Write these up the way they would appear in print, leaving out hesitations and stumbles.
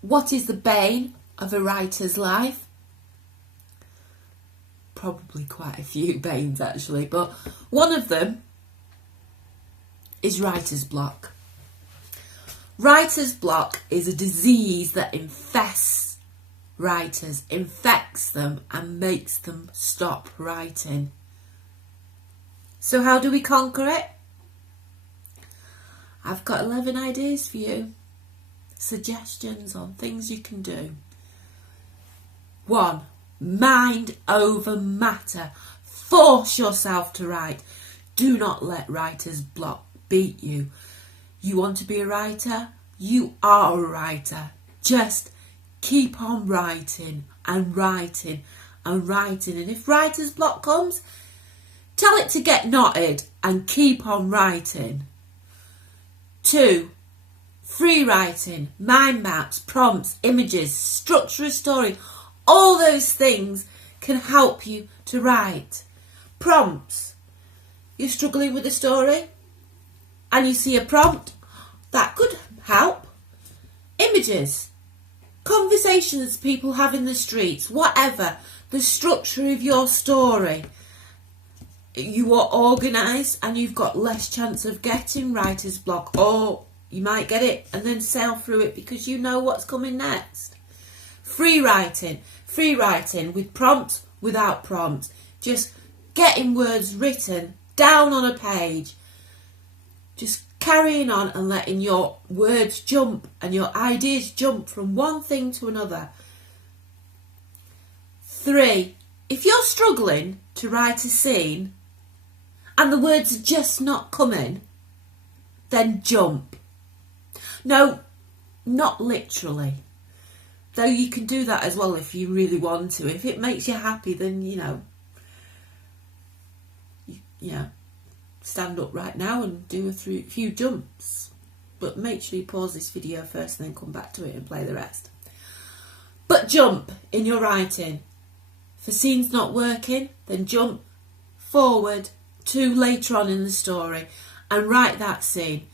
What is the bane of a writer's life? Probably quite a few banes actually, but one of them is writer's block. Writer's block is a disease that infests writers, infects them and makes them stop writing. So how do we conquer it? I've got 11 ideas for you. Suggestions on things you can do. 1. Mind over matter. Force yourself to write. Do not let writer's block beat you. You want to be a writer? You are a writer. Just keep on writing and writing and writing. And if writer's block comes, tell it to get knotted and keep on writing. 2. Free writing, mind maps, prompts, images, structure a story. All those things can help you to write. Prompts. You're struggling with a story and you see a prompt, that could help. Images. Conversations people have in the streets, whatever. The structure of your story. You are organised and you've got less chance of getting writer's block, or you might get it and then sail through it because you know what's coming next. Free writing with prompts, without prompts. Just getting words written down on a page. Just carrying on and letting your words jump and your ideas jump from one thing to another. 3. If you're struggling to write a scene and the words are just not coming, then jump. No, not literally. Though you can do that as well if you really want to. If it makes you happy, then, stand up right now and do a few jumps. But make sure you pause this video first and then come back to it and play the rest. But jump in your writing. If a scene's not working, then jump forward to later on in the story and write that scene.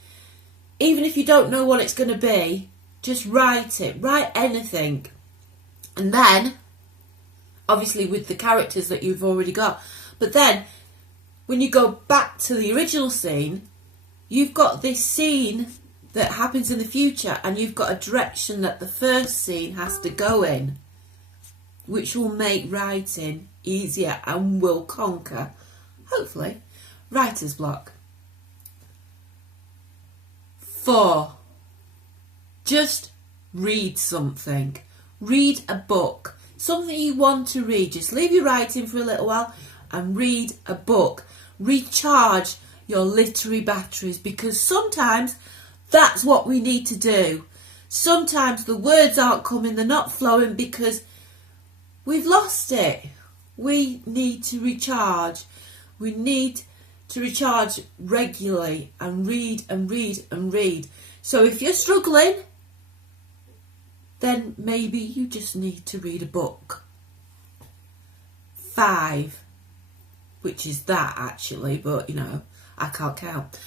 Even if you don't know what it's going to be, just write it. Write anything. And then, obviously with the characters that you've already got, but then when you go back to the original scene, you've got this scene that happens in the future and you've got a direction that the first scene has to go in, which will make writing easier and will conquer, hopefully, writer's block. 4. Just read something. Read a book. Something you want to read. Just leave your writing for a little while and read a book. Recharge your literary batteries, because sometimes that's what we need to do. Sometimes the words aren't coming, they're not flowing because we've lost it. We need to recharge. We need to recharge regularly and read and read and read. So if you're struggling, then maybe you just need to read a book. 5, which is that actually, but I can't count.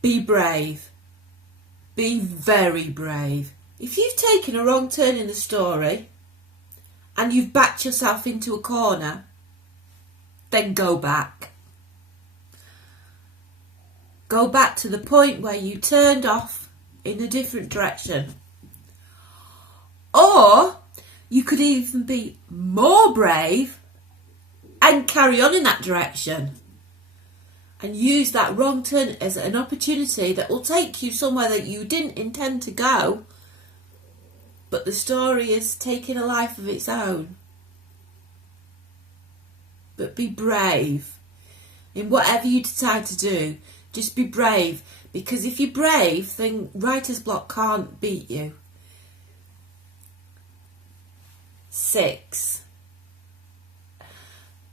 Be brave. Be very brave. If you've taken a wrong turn in the story and you've backed yourself into a corner, then go back. Go back to the point where you turned off in a different direction. Or you could even be more brave and carry on in that direction and use that wrong turn as an opportunity that will take you somewhere that you didn't intend to go, but the story is taking a life of its own. But be brave in whatever you decide to do. Just be brave, because if you're brave, then writer's block can't beat you. 6.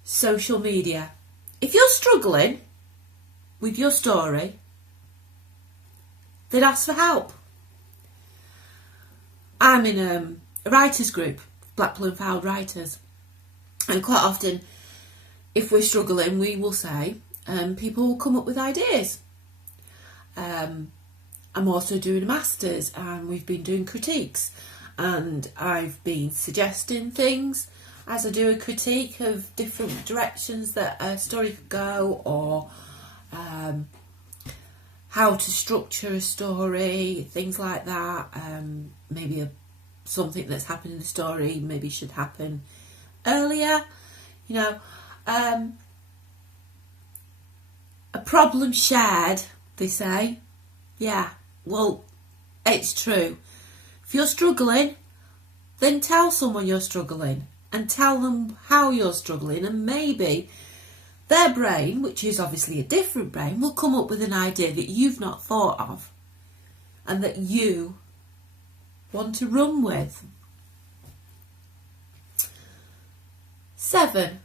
Social media. If you're struggling with your story, then ask for help. I'm in a writers group, Blackpool and Fylde Writers, and quite often if we're struggling we will say, people will come up with ideas. I'm also doing a master's, and we've been doing critiques, and I've been suggesting things as I do a critique of different directions that a story could go, or how to structure a story, things like that. Maybe something that's happened in the story maybe should happen earlier, you know. A problem shared, they say. Yeah, well, it's true. If you're struggling, then tell someone you're struggling and tell them how you're struggling, and maybe their brain, which is obviously a different brain, will come up with an idea that you've not thought of and that you want to run with. 7.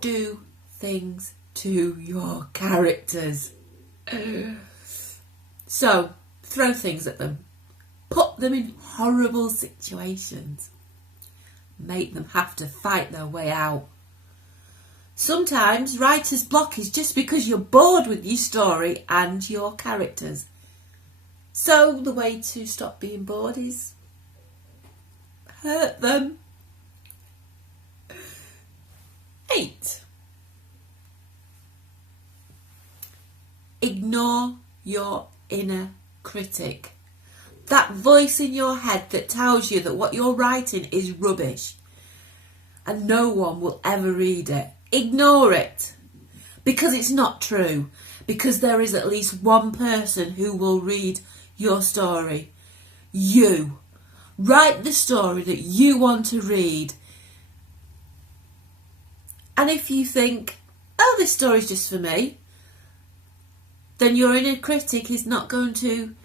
Do things to your characters. So, throw things at them. Put them in horrible situations. Make them have to fight their way out. Sometimes writer's block is just because you're bored with your story and your characters. So the way to stop being bored is hurt them. 8. Ignore your inner critic. That voice in your head that tells you that what you're writing is rubbish and no one will ever read it. Ignore it, because it's not true. Because there is at least one person who will read your story. You. Write the story that you want to read. And if you think, oh, this story's just for me, then your inner critic is not going to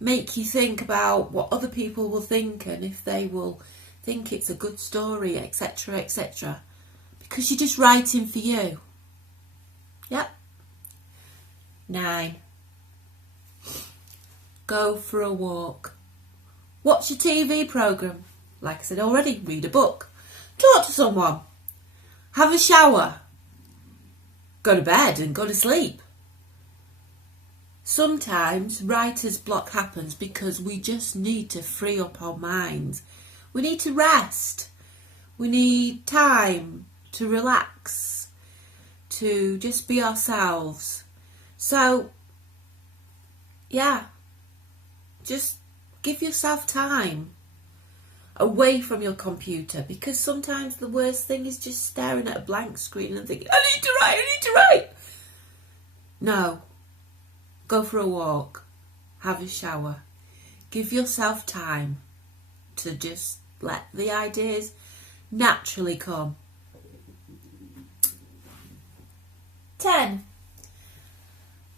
make you think about what other people will think and if they will think it's a good story, etc., etc. Because you're just writing for you. Yep. 9. Go for a walk. Watch a TV programme. Like I said already, read a book. Talk to someone. Have a shower. Go to bed and go to sleep. Sometimes writer's block happens because we just need to free up our minds. We need to rest. We need time to relax, to just be ourselves. So, yeah, just give yourself time away from your computer, because sometimes the worst thing is just staring at a blank screen and thinking, I need to write. No. Go for a walk, have a shower, give yourself time to just let the ideas naturally come. 10.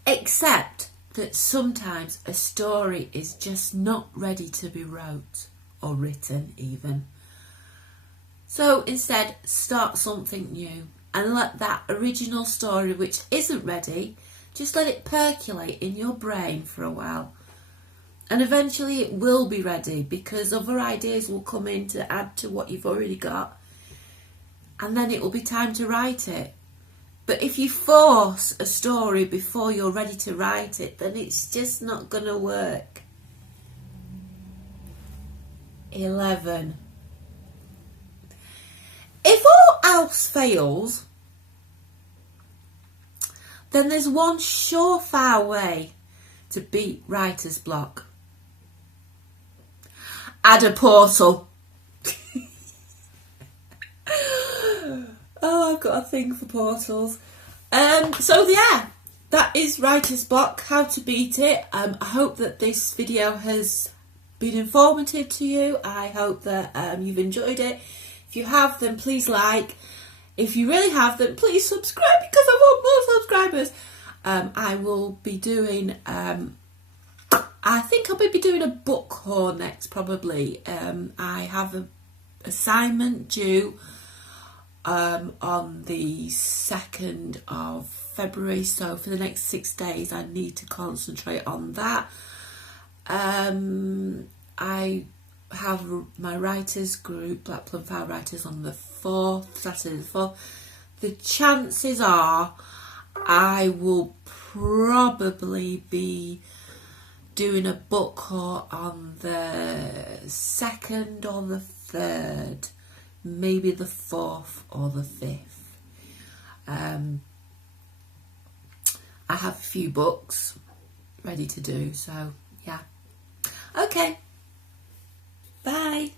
Accept that sometimes a story is just not ready to be wrote or written even. So instead, start something new and let that original story which isn't ready, just let it percolate in your brain for a while. And eventually it will be ready, because other ideas will come in to add to what you've already got. And then it will be time to write it. But if you force a story before you're ready to write it, then it's just not going to work. 11. If all else fails, then there's one surefire way to beat writer's block. Add a portal. Oh, I've got a thing for portals. So yeah, that is writer's block, how to beat it. I hope that this video has been informative to you. I hope that you've enjoyed it. If you have, then please like. If you really have, then please subscribe, because I want more subscribers. I will be doing, I think I'll be doing a book haul next, probably. I have an assignment due on the 2nd of February, so for the next 6 days I need to concentrate on that. I have my writers group, Black Plum File Writers, on the 4th, Saturday the 4th. The chances are I will probably be doing a book haul on the 2nd or the 3rd, maybe the 4th or the 5th. I have a few books ready to do, so yeah. Okay, bye.